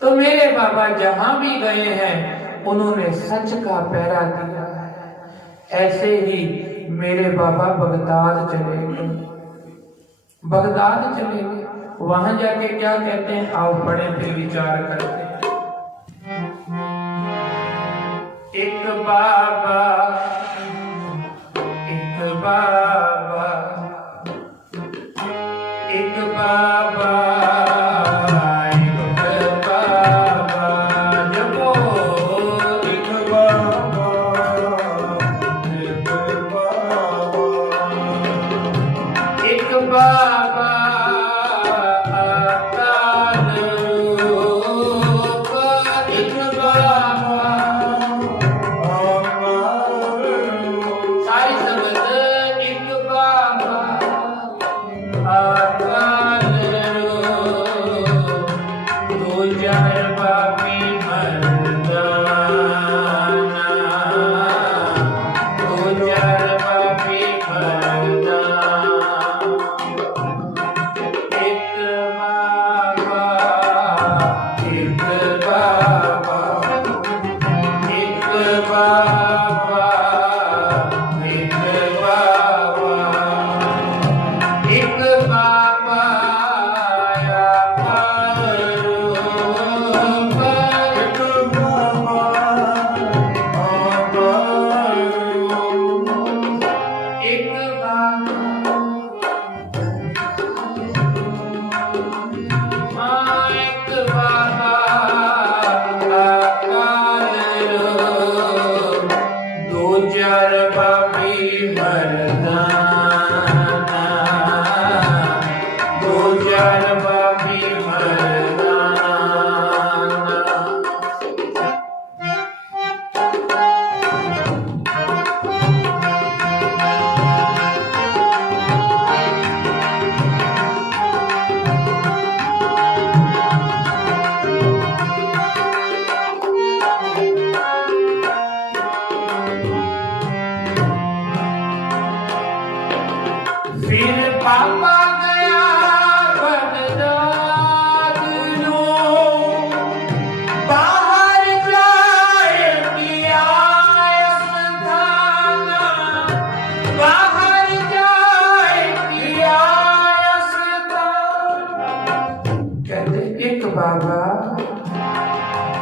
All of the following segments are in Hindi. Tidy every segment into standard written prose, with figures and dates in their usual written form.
तो मेरे बाबा जहां भी गए हैं उन्होंने सच का पहरा दिया है। ऐसे ही मेरे बाबा बगदाद चले गए, बगदाद चले गए। वहां जाके क्या कहते हैं, आओ पढ़े फिर विचार करते हैं। एक बाबा, एक बाबा, एक बाबा,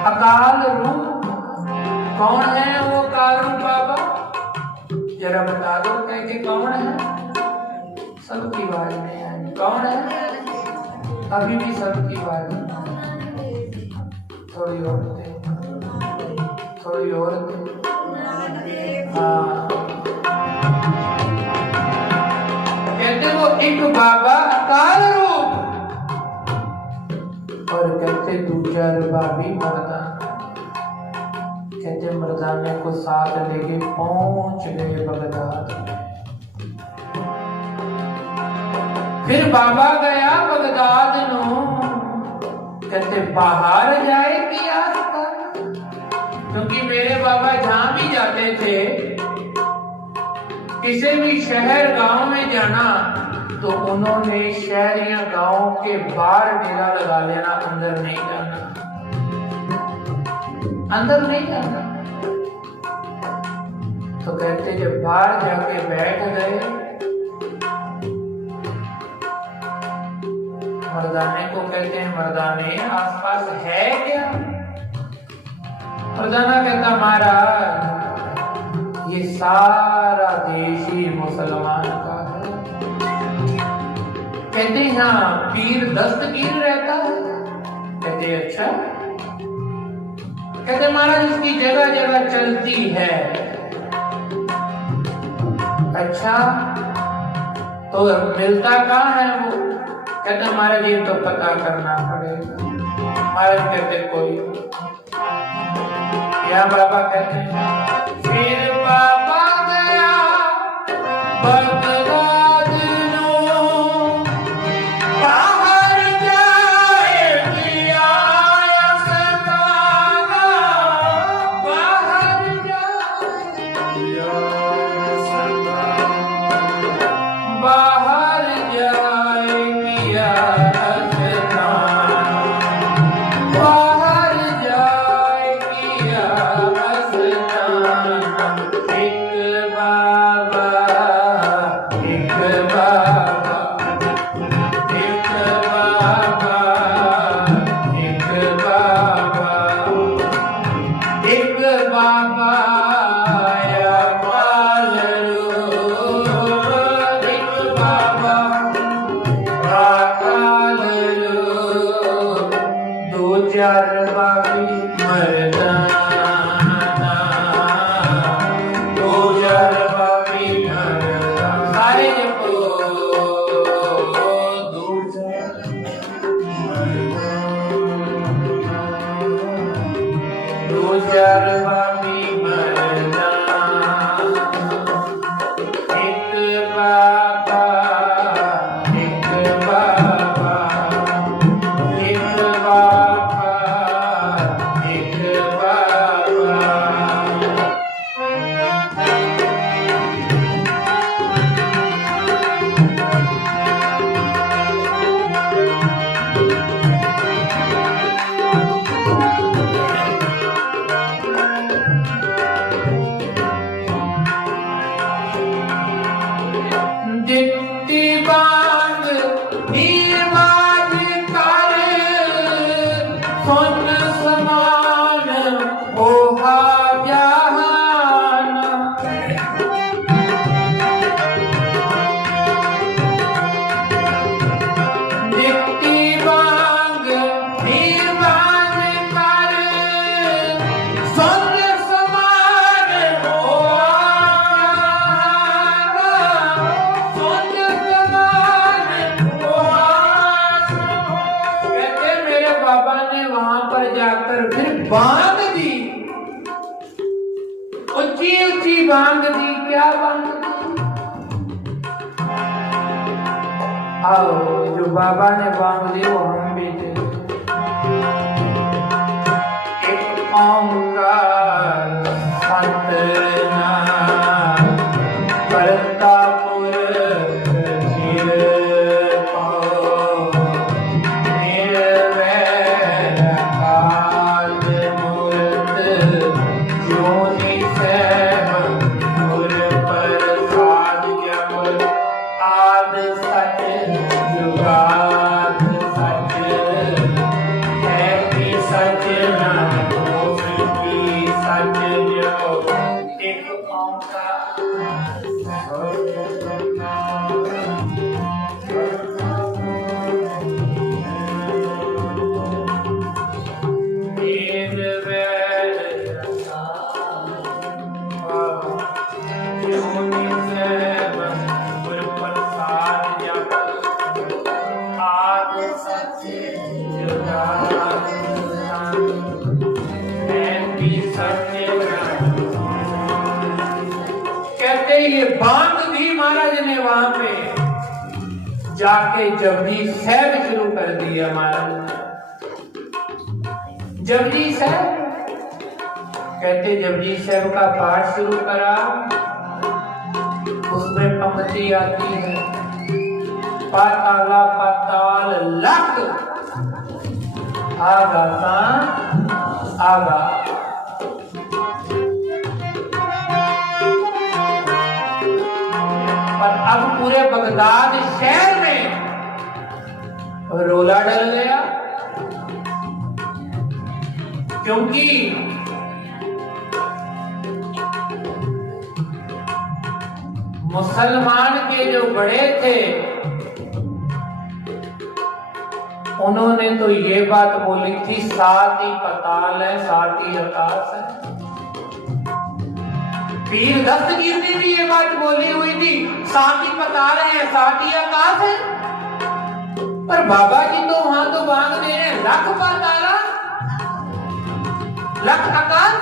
अकाल रूप कौन है वो कारू बाबा, जरा बता दो कह कौन है। सबकी आवाज नहीं आई, कौन है? अभी भी सबकी आवाज नहीं। थोड़ी और दे, थोड़ी और दे। हाँ, कहते वो एक बाबा अकाल रूप, और कहते दूसरा बाबी मर्दाना। कहते मर्दाने को साथ लेके पहुंच गए बगदाद। फिर बाबा गया बगदाद नो, कहते बाहर जाए कि आसपास, क्योंकि मेरे बाबा जहां भी जाते थे, किसी भी शहर गांव में जाना तो उन्होंने शहर या गांव के बाहर डेरा लगा लेना, अंदर नहीं जाना, अंदर नहीं जाना। तो कहते जब बाहर जाके बैठ गए, मर्दाने को कहते हैं मर्दाने आसपास है क्या? मर्दाना कहता महाराज ये सारा देश ही मुसलमान का है। कहते यहाँ पीर दस्तगीर रहता है। कहते अच्छा। कहते महाराज उसकी जगह जगह चलती है। अच्छा तो मिलता कहाँ है वो? कहते महाराज ये तो पता करना पड़ेगा। महाराज कहते कोई, या बाबा कहते हैं फिर बाबा गया बगदाद नो, बाहर जाए किया सताना, बाहर जाए किया सताना, बाहर जाए किया सताना, बाहर दो चार बाबी मर्दाना, दो चार बाबी मर्दाना, सारे जपो दो चार दो चार बाबी मर्दाना, एक बाबा एक बाबा एक बाबा एक बाबा। दिट्टी बांग नीवाज कर सुन समान ओहा जहाना, दिट्टी बांग नीवाज कर सुन समान ओहा बाबा ने वहां पर जाकर फिर बांग दी, ऊंची ऊंची बांग दी। क्या बांग दी? आओ जो बाबा ने बांग दी वो हम भी दे। एक ओंकार सतनाम करतापुर कहते ये बांग दी महाराज ने वहां पे जाके जपजी साहब शुरू कर दिया महाराज ने। जपजी साहब कहते जपजी साहब का पाठ शुरू करा, उसमें पंक्ति आती है पाताला पाताल लख आगा सा आगा। पर अब पूरे बगदाद शहर में रोला डल गया, क्योंकि मुसलमान के जो बड़े थे उन्होंने तो ये बात बोली थी 7 ही पताल है 7 ही आकाश है। पीर दस्तगीर ने भी ये बात बोली हुई थी 7 ही पताल है 7 ही आकाश है। पर बाबा जी तो वहां तो बांग दे रहे लख पताला लख आकाश।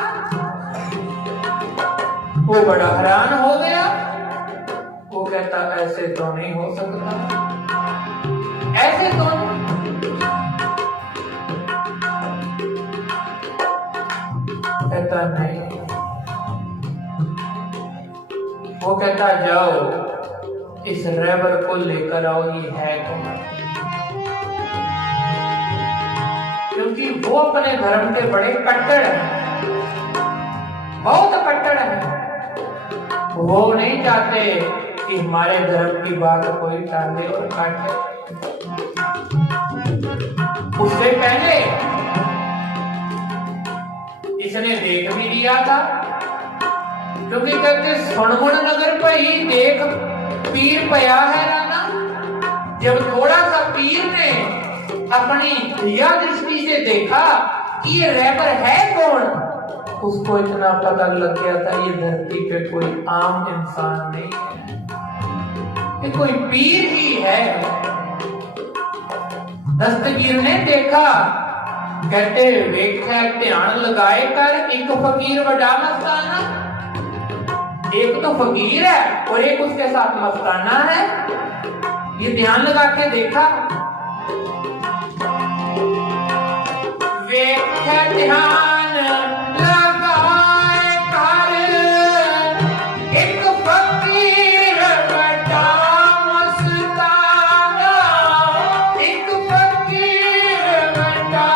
वो बड़ा हैरान हो गया, वो कहता ऐसे तो नहीं हो सकता, ऐसे तो नहीं। कहता नहीं। वो कहता जाओ इस रहबर को लेकर आओ, ये है कौन? क्योंकि वो अपने धर्म के बड़े कट्टर हैं, बहुत कट्टर हैं। वो नहीं चाहते कि हमारे धर्म की बात कोई टाले और काटे। उससे पहले इसने देख भी लिया था, क्योंकि कहते सुनमुन नगर पर ही देख पीर पया है राना। जब थोड़ा सा पीर ने अपनी दया दृष्टि से देखा कि ये रहबर है कौन, उसको इतना पता लग गया था ये धरती पे कोई आम इंसान नहीं है, ये कोई पीर ही है। दस्तगीर ने देखा, कहते वेख्या ध्यान लगाए कर, एक फकीर बड़ा मस्ताना, एक तो फकीर है और एक उसके साथ मस्ताना है। ये ध्यान लगा के देखा, वेख्या ध्यान लगाए कर, एक फकीर बड़ा मस्ताना, एक फकीर बड़ा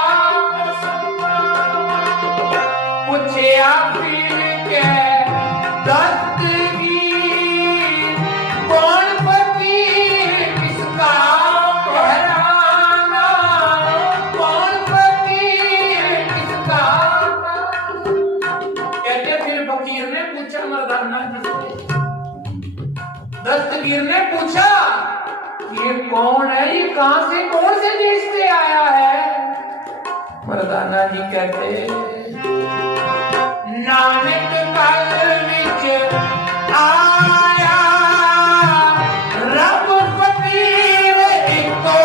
मस्ताना। पूछया फिर के दस्तगीर कौन फकीर किसका कहराना, कौन फकीर किसका। कहते फिर फकीर ने पूछा मर्दाना जी से, दस्तगीर ने पूछा ये कौन है, ये कहां से कौन से देश से आया है। मर्दाना जी कहते नानक कल विच आया रब फकीर इको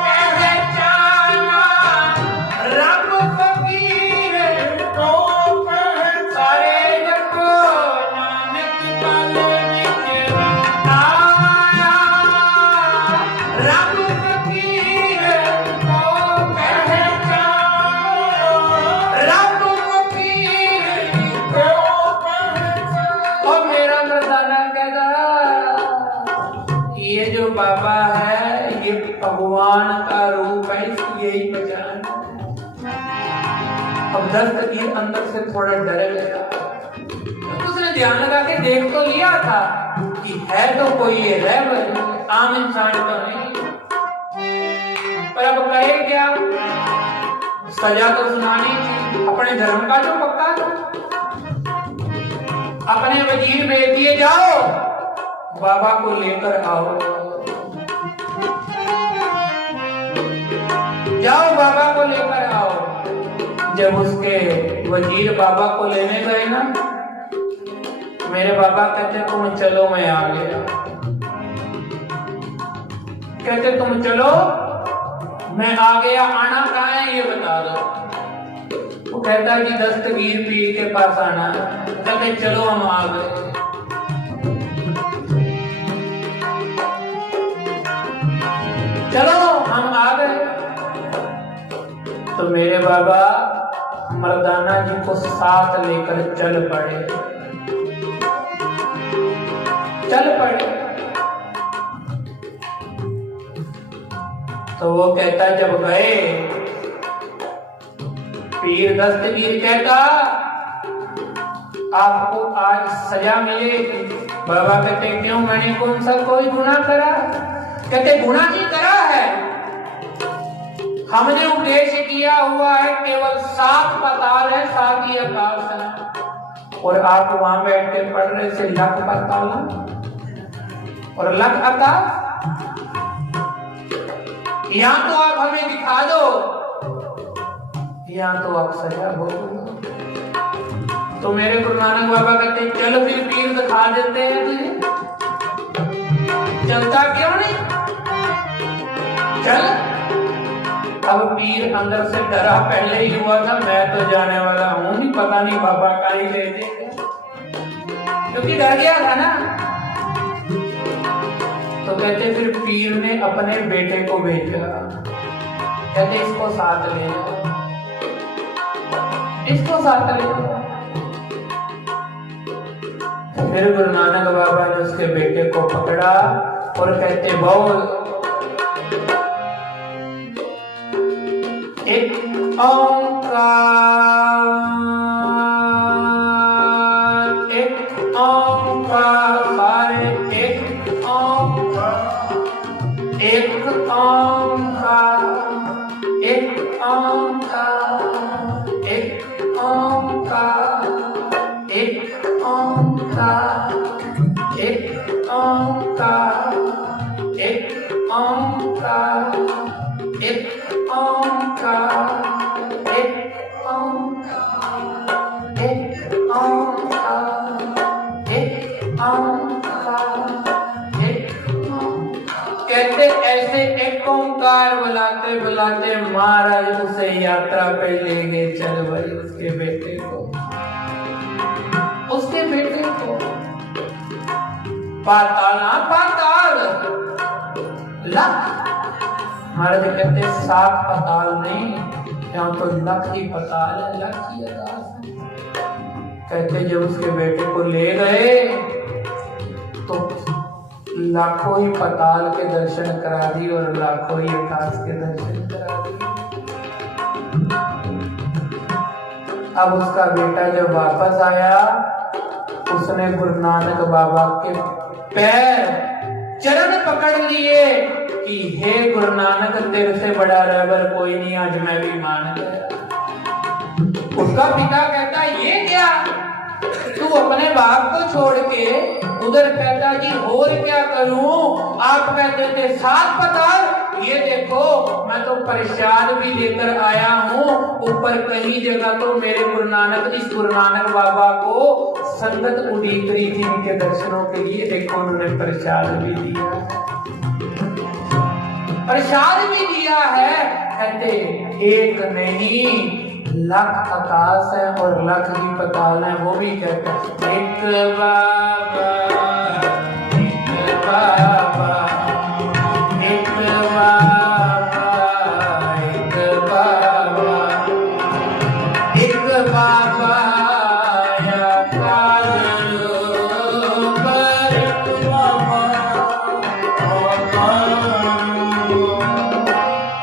पहचाना, रब फकीर इको पहचाने। जपो नानक कल विच आया रब फकीर इको पहचाना, रब फकीर इको पहचाना। और मेरा मर्दाना कहता ये जो बाबा है ये भगवान का रूप है, इसकी यही पहचान। अब दस्तगीर अंदर से थोड़ा डर गया, तो उसने ध्यान लगा के देख तो लिया था कि है तो कोई ये रहबर, आम इंसान तो नहीं। पर अब कहे क्या, सजा तो सुनानी थी, अपने धर्म का जो पक्का था। अपने वजीर भेज दिए, जाओ बाबा को लेकर आओ, जाओ बाबा को लेकर आओ। जब उसके वजीर बाबा को लेने गए ना, मेरे बाबा कहते तुम चलो मैं आ गया। कहते तुम चलो मैं आ गया, आना कहाँ है ये बता दो। वो कहता कि दस्तगीर पीर के पास आना। कहते चलो हम आ गए। चलो हम आ गए। तो मेरे बाबा मर्दाना जी को साथ लेकर चल पड़े, चल पड़े। तो वो कहता जब गए, पीर दस्तगीर कहता आपको आज सजा मिलेगी। बाबा कहते क्यों, मैंने कौन सा कोई गुनाह करा। कहते गुनाह नहीं करा है, हमने उपदेश किया हुआ है केवल 7 पाताल है, 7 ही आकाश है, और आप वहां बैठ के पढ़ रहे से लख पाताल और लख आकाश। या तो आप हमें दिखा दो, या तो आप सजा भोगो। तो मेरे गुरु नानक बाबा कहते चलो फिर पीर दिखा देते हैं तुझे। चलता क्यों नहीं, चल। अब पीर अंदर से डरा, पहले ही हुआ था मैं तो जाने वाला हूं, नहीं पता नहीं बाबा का ही ले दे, क्योंकि डर गया था ना। तो कहते फिर पीर ने अपने बेटे को भेजा, कहते इसको साथ ले जाओ, इसको साथ ले जाओ। फिर गुरु नानक बाबा ने उसके बेटे को पकड़ा और कहते बोल एक ओंकार, एक ओंकार, सारे एक ओंकार, एक ओंकार, एक ओंकार, एक ओंकार, एक ओंकार, एक ओंकार, एक ओंकार, एक बुलाते महाराज उसे यात्रा पे ले गए। चल भाई उसके बेटे को पाताल ना पाताल लख। महाराज कहते 7 पाताल नहीं, यहाँ तो लख ही पाताल है, लख ही आकाश है। कहते जब उसके बेटे को ले गए तो लाखों ही पाताल के दर्शन करा दी और लाखों ही आकाश के दर्शन करा दी। अब उसका बेटा जब वापस आया उसने गुरु नानक बाबा के पैर चरण पकड़ लिए कि हे गुरु नानक तेरे से बड़ा रहबर कोई नहीं, आज मैं भी मान गया। उसका पिता कहता ये क्या, तू अपने बाप को छोड़ के उधर कहता जी और क्या करूं, आप कहते थे 7 पाताल, ये देखो मैं तो प्रसाद भी लेकर आया हूं। ऊपर कई जगह तो मेरे गुरु नानक इस गुरु नानक बाबा को संगत उड़ीक रही थी इनके दर्शनों के लिए, देखो उन्होंने प्रसाद भी दिया, प्रसाद भी दिया है। कहते एक नहीं लख आकाश है और लख ही पाताल है। वो भी कहते हैं एक बाबा एक बाबा एक बाबा एक बाबा एक बाबा या कालो पर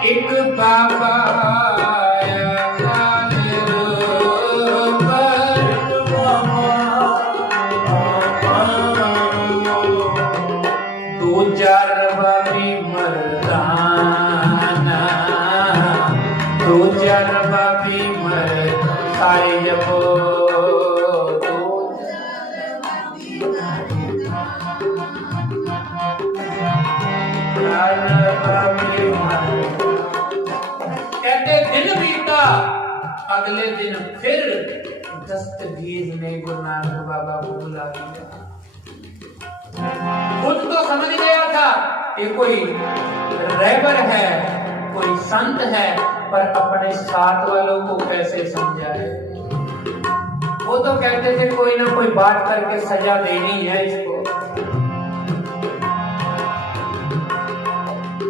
एक बाबा अगले दिन फिर दस्तगीर ने गुरु नानक बाबा को बुला लिया। खुद तो समझ गया था कि कोई रहबर है, कोई संत है, पर अपने साथ वालों को कैसे समझाए। वो तो कहते थे कोई ना कोई बात करके सजा देनी है, इसको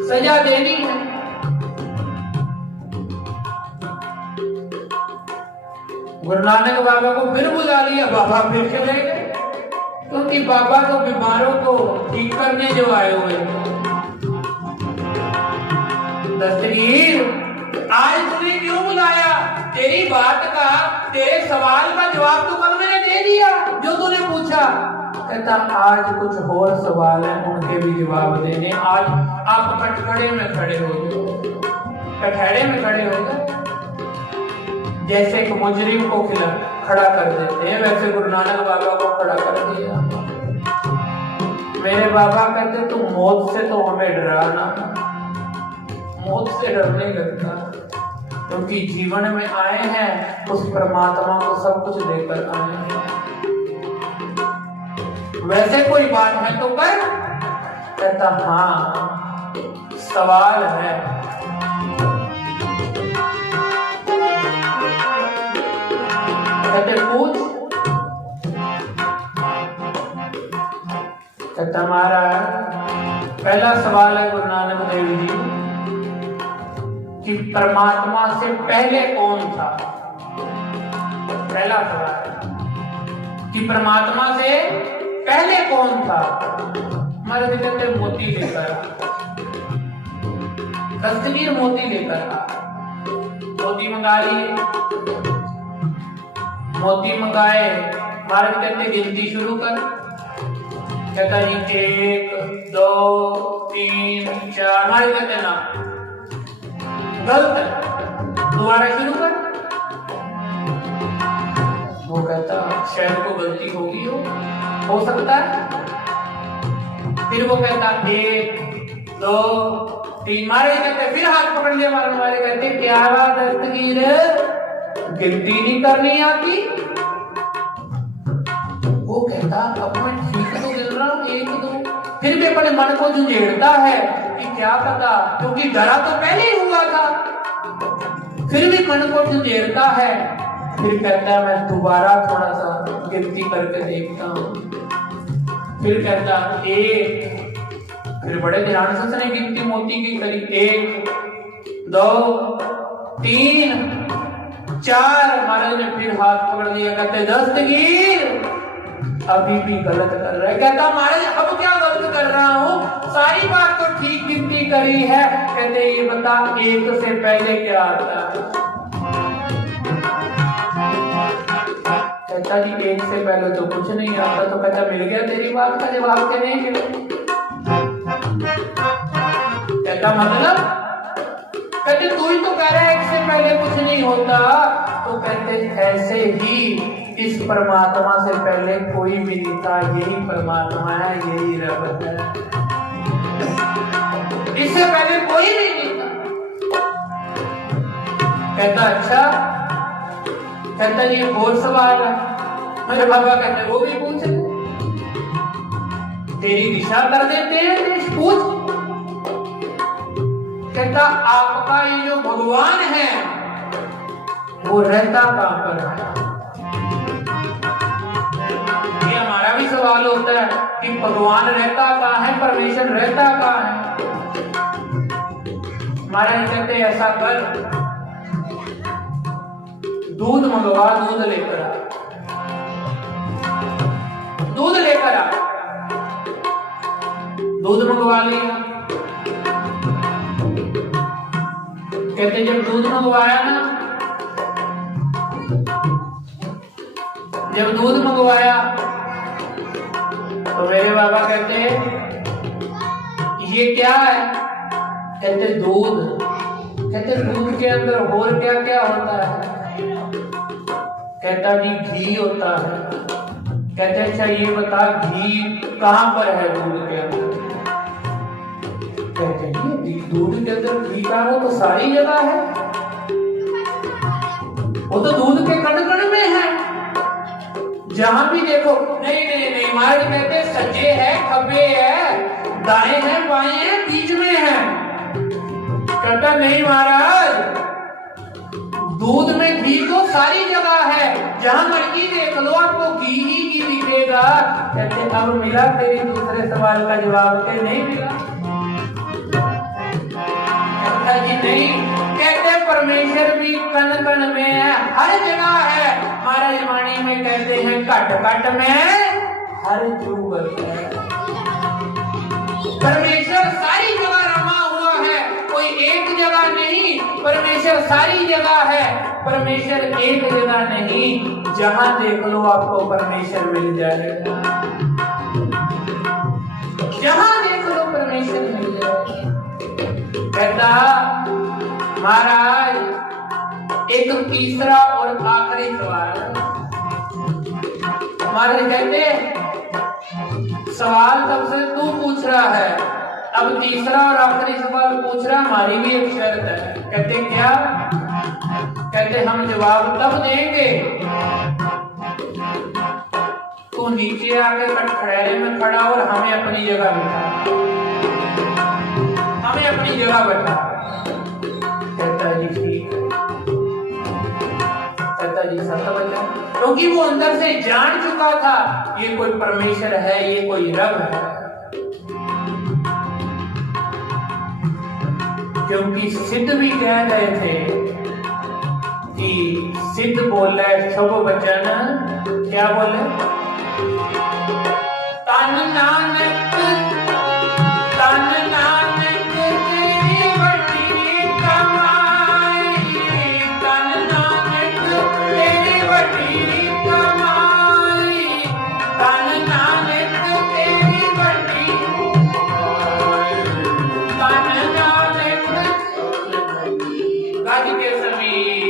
सजा देनी है। गुरु नानक बाबा को फिर बुला लिया, बाबा फिर चले गए, क्योंकि बाबा तो बीमारों को ठीक करने जो आए हुए थे। दस्तगीर आज तूने क्यों बुलाया, तेरी बात का तेरे सवाल का जवाब तो कल मैंने दे दिया जो तूने पूछा। कहता आज कुछ और सवाल है, उनके भी जवाब देने। आज आप कटघरे में खड़े हो गए, कटहरे में खड़े हो गए। जैसे एक मुजरिम को खड़ा कर देते हैं वैसे गुरु नानक बाबा को खड़ा कर दिया। मेरे बाबा कहते तू मौत से तो हमें डराना, मौत से डरने लगता, क्योंकि जीवन में आए हैं उस परमात्मा को सब कुछ देकर आए हैं। वैसे कोई बात है तो कर। कहता हाँ सवाल है। कहते पूछ। कहता महाराज पहला सवाल है गुरु नानक देव जी कि परमात्मा से पहले कौन था। पहला सवाल कि परमात्मा से पहले कौन था। महाराज कहते मोती लेकर दस्तगीर मोती लेकर मोती मंगा लिए। मोती मंगाए, महाराज कहते गिनती शुरू कर। कहता जी 1 2 3 4। महाराज कहते ना गलत है, दोबारा शुरू कर। वो कहता शायद को गलती होगी, हो सकता है। फिर वो कहता 1 2 3। महाराज कहते फिर हाथ पकड़ लिया। महाराज कहते क्या बात दस्तगीर गिनती नहीं करनी आती। वो कहता अब मैं ठीक तो गिन रहा हूं 1 2 फिर भी अपने मन को झंझेड़ता है कि क्या पता, क्योंकि डरा तो पहले ही हुआ था, फिर भी मन को झंझेड़ता है। फिर कहता है मैं दोबारा थोड़ा सा गिनती करके देखता हूं। फिर कहता एक, फिर बड़े ध्यान से उसने गिनती मोती की करी, 1 2 3 4। महाराज ने फिर हाथ पकड़ लिया, कहते दस्तगीर अभी भी गलत कर रहा है। कहता महाराज अब क्या गलत कर रहा हूं, सारी बात तो ठीक गिनती करी है। कहते ये बता 1 से पहले क्या आता है। कहता जी 1 से पहले तो कुछ नहीं आता। तो कहता मिल गया तेरी बात का जवाब के नहीं मिला। कहता मतलब, कहते तू ही तो कह रहा है 1 से पहले कुछ नहीं होता। तो कहते ऐसे ही इस परमात्मा से पहले कोई भी नहीं था, यही परमात्मा है, यही रब है, इससे पहले कोई भी नहीं था। कहता अच्छा, कहता ये और सवाल है। मेरे बाबा कहते वो भी पूछ, तेरी दिशा कर देते हैं, पूछ। कहता आपका ये जो भगवान है वो रहता कहां पर है। ये हमारा भी सवाल होता है कि भगवान रहता कहां है, परमेश्वर रहता कहां है। महाराज कहते ऐसा कर, दूध मंगवा, दूध लेकर आ, दूध लेकर आ। दूध मंगवा लिया। कहते जब दूध मंगवाया ना, जब दूध मंगवाया तो मेरे बाबा कहते ये क्या है। कहते दूध। कहते दूध के अंदर और क्या क्या होता है। कहता जी घी होता है। कहते अच्छा ये बता घी कहां पर है दूध के अंदर। कहते हैं दूध के अंदर घी का वो तो सारी जगह है, वो तो दूध के कण कण में है, जहां भी देखो। नहीं नहीं नहीं, महाराज कहते सज्जे है, खब्बे है, दाएं है, बाएं है, बीच में है। कहता नहीं महाराज, दूध में घी तो सारी जगह है, जहां मर्जी देख लो आपको घी ही घी दिखेगा। कहते अब मिला तेरी दूसरे सवाल का जवाब। के नहीं मिला। जी नहीं। कहते परमेश्वर भी कण कण में है, हर जगह है। महाराज वाणी में कहते हैं कट कट में हर जुगत है। परमेश्वर सारी जगह रमा हुआ है, कोई एक जगह नहीं। परमेश्वर सारी जगह है, परमेश्वर एक जगह नहीं। जहां देख लो आपको परमेश्वर मिल जाएगा, जहां देख लो परमेश्वर मिल जाएगा। कहता महाराज एक तीसरा और आखिरी सवाल। महाराज कहते सवाल तब से तू पूछ रहा है, अब तीसरा और आखिरी सवाल पूछ रहा, हमारी भी एक शर्त है। कहते क्या। कहते हम जवाब तब देंगे तू नीचे आके खड़ेरे में खड़ा और हमें अपनी जगह बिठा, हमें अपनी जगह बैठा। कहता जी ठीक है। कहता जी सत बचा, क्योंकि वो अंदर से जान चुका था ये कोई परमेश्वर है, ये कोई रब है। क्योंकि सिद्ध भी कह रहे थे कि सिद्ध बोले शुभ वचन, क्या बोले, तन नानक तन नानक तेरी बड़ी कमाई, तन नानक तेरी बड़ी कमाई, तन नानक तेरी बड़ी, तन नानक गाजी के समीर,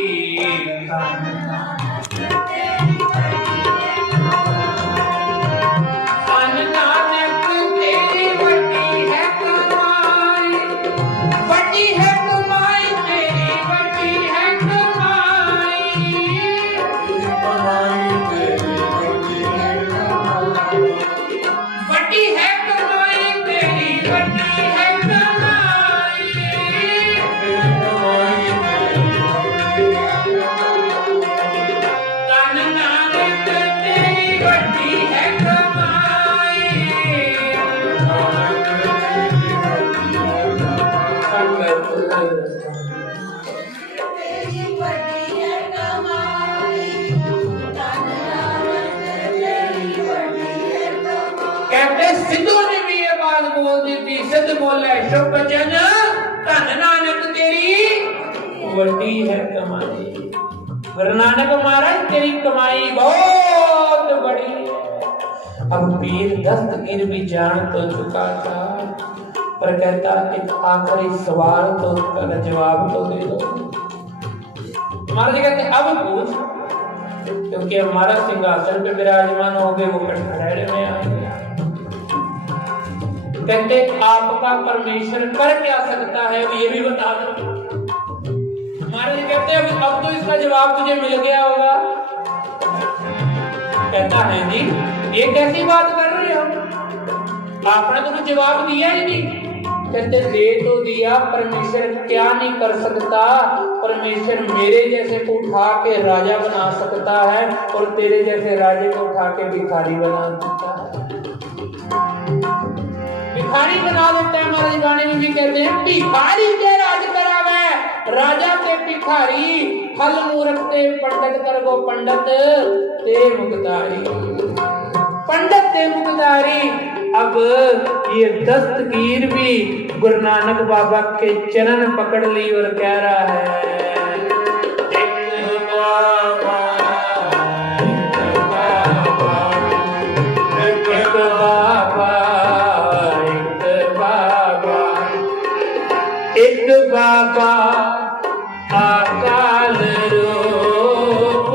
कहते सिद्धों ने भी ये बात बोल दी थी। सिद्ध बोले शुभ वचन धन नानक तेरी वड्डी है कमाई। गुरु नानक महाराज तेरी कमाई बहुत बड़ी है। अब पीर दस्तगीर भी जान तो चुका था, पर कहता एक आखिरी सवाल तो उसका जवाब तो दे दो। महाराज जी कहते अब पूछ, क्योंकि हमारा सिंहासन पे विराजमान हो गए, वो कटघरे में आ गया। कहते आपका परमेश्वर कर क्या सकता है ये भी बता दो। महाराज जी कहते अब तो इसका जवाब तुझे मिल गया होगा। कहता है जी ये कैसी बात कर रहे हो, आपने तो कुछ जवाब दिया ही नहीं। कहते दे तो दिया, परमेश्वर क्या नहीं कर सकता। परमेश्वर मेरे जैसे को उठा के राजा बना सकता है और तेरे जैसे राजे को उठा के भिखारी बना देता है। भिखारी बना देता है। हमारे गाने में भी कहते हैं भिखारी के राज करावे, राजा के भिखारी, फल मूर्ख ते पंडित कर गो पंडित ते मुक्तारी, पंडित ते मुक्तारी। अब ये दस्तगीर भी गुरु नानक बाबा के चरण पकड़ ली और कह रहा है एक बाबा अकाल रूप,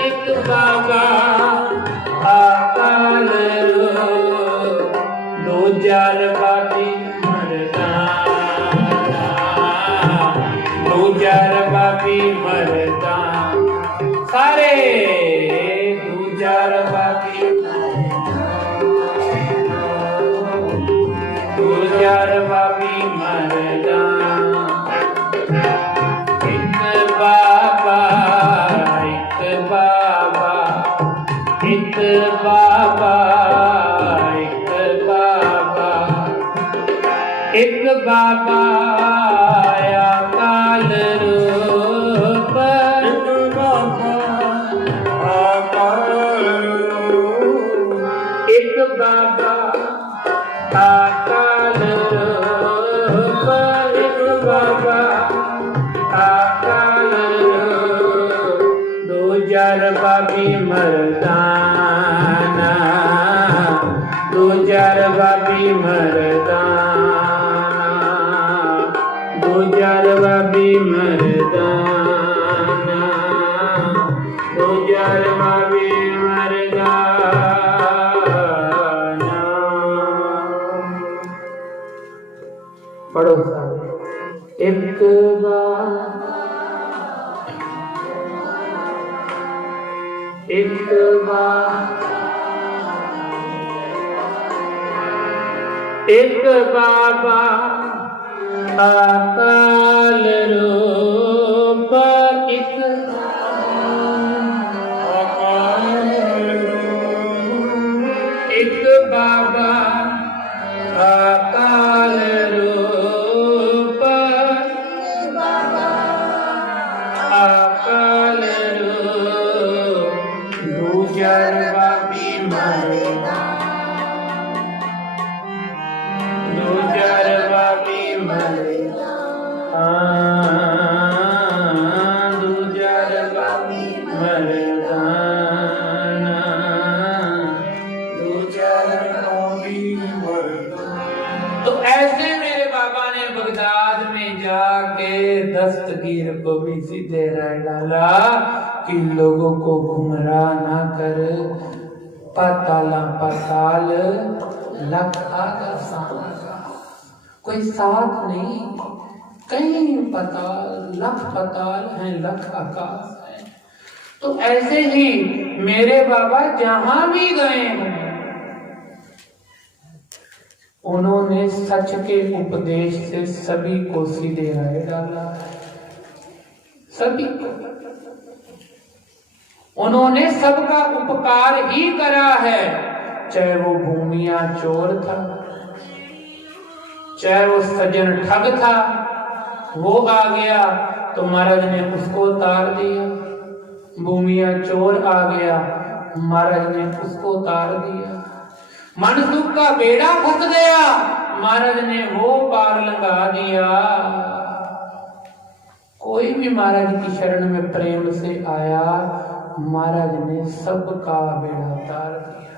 एक बाबा अकाल रूप, दो जार बाबी मरदाना, दो जार बाबी मरदाना, सारे दो जार बाबी, दो जार बाबी मरदाना। एक बाबा, एक बाबा, एक बाबा अकाल रूप, एक बाबा अकाल रूप, एक बाबा अकाल रूप, एक बाबा अकाल रूप, दो जार बाबी मरदाना, दो जार बाबी मरदाना, दो जार बाबी मरदाना, दो जार बाबी मरदाना। पढ़ो सारे। एक बार, एक बार, एक बाबा अकाल रूप, एक अकाल रूप, एक बाबा अकाल रूप, अकाल रूप, दो जार बाबी मरदाना, दो जार बाबी मरदाना, दो जार बाबी मरदाना, दो जार बाबी मरदाना। तो ऐसे मेरे बाबा ने बगदाद में जाके दस्तगीर को भी सीधे रह डाला कि लोगों को गुमराह ना कर। पाताला पाताल लख आकाश, कोई साथ नहीं, कई पाताल, लख पाताल हैं, लख आकाश हैं। तो ऐसे ही मेरे बाबा जहां भी गए हैं उन्होंने सच के उपदेश से सभी को सीधे राह डाला है, सभी को। उन्होंने सबका उपकार ही करा है, चाहे वो भूमिया चोर था, चाहे वो सज्जन ठग था, वो आ गया तो महाराज ने उसको उतार दिया। भूमिया चोर आ गया, महाराज ने उसको उतार दिया। मनसुख का बेड़ा फंस गया, महाराज ने वो पार लंघा दिया। कोई भी महाराज की शरण में प्रेम से आया, महाराज ने सबका बेड़ा उतार दिया।